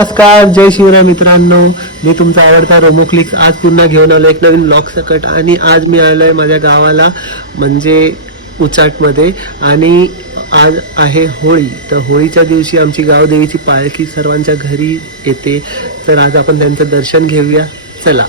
नमस्कार, जय शिवराय मित्रांनो. मी तुमचा आवडता रोमोक्लिक्स आज पुन्हा घेऊन आलो एक नवीन ब्लॉग सकट. आणि आज मी आलोय माझ्या गावाला म्हणजे उचाटमध्ये. आणि आज आहे होळी. तर होळीच्या दिवशी आमची गावदेवीची पालखी सर्वांच्या घरी येते. तर आज आपण त्यांचं दर्शन घेऊया. चला.